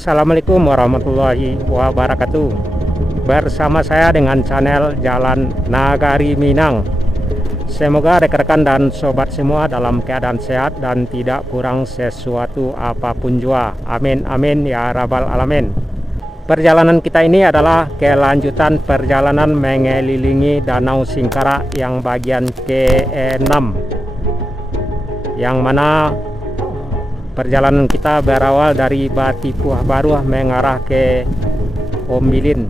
Assalamualaikum warahmatullahi wabarakatuh. Bersama saya dengan channel Jalan Nagari Minang. Semoga rekan-rekan dan sobat semua dalam keadaan sehat dan tidak kurang sesuatu apapun jua. Amin amin ya rabbal alamin. Perjalanan kita ini adalah kelanjutan perjalanan mengelilingi Danau Singkara yang bagian ke-6, yang mana perjalanan kita berawal dari Batipuah Baru mengarah ke Ombilin,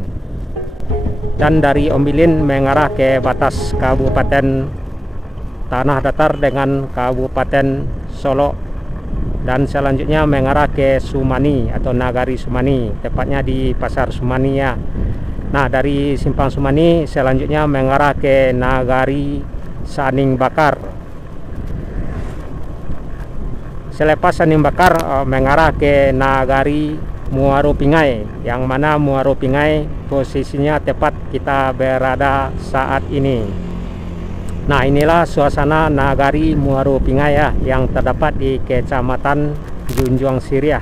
dan dari Ombilin mengarah ke batas Kabupaten Tanah Datar dengan Kabupaten Solo, dan selanjutnya mengarah ke Sumani atau Nagari Sumani, tepatnya di Pasar Sumani ya. Nah, dari Simpang Sumani selanjutnya mengarah ke Nagari Saning Bakar. Selepas Saning Bakar mengarah ke Nagari Muaro Pingai, yang mana Muaro Pingai posisinya tepat kita berada saat ini. Nah, inilah suasana Nagari Muaro Pingai ya, yang terdapat di Kecamatan Junjuang Siriah,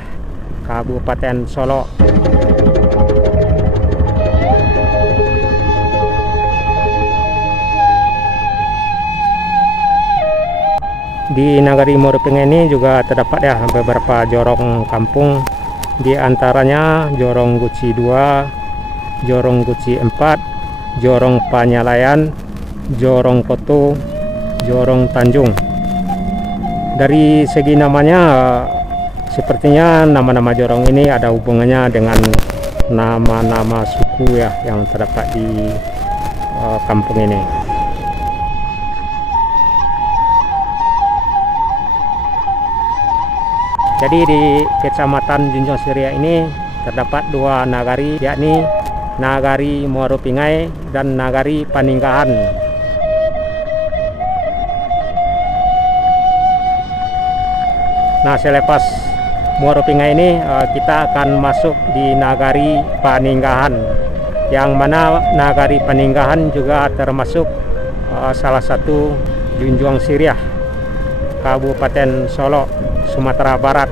Kabupaten Solo. Di Nagari Muaro Pingai ini juga terdapat ya beberapa jorong kampung, di antaranya Jorong Guci 2, Jorong Guci 4, Jorong Panyalayan, Jorong Koto, Jorong Tanjung. Dari segi namanya, sepertinya nama-nama jorong ini ada hubungannya dengan nama-nama suku ya yang terdapat di kampung ini. Jadi di Kecamatan Junjuang Siriah ini terdapat dua nagari, yakni Nagari Muaro Pingai dan Nagari Paninggahan. Nah, selepas Muaro Pingai ini kita akan masuk di Nagari Paninggahan, yang mana Nagari Paninggahan juga termasuk salah satu Junjuang Siriah, Kabupaten Solo, Sumatera Barat.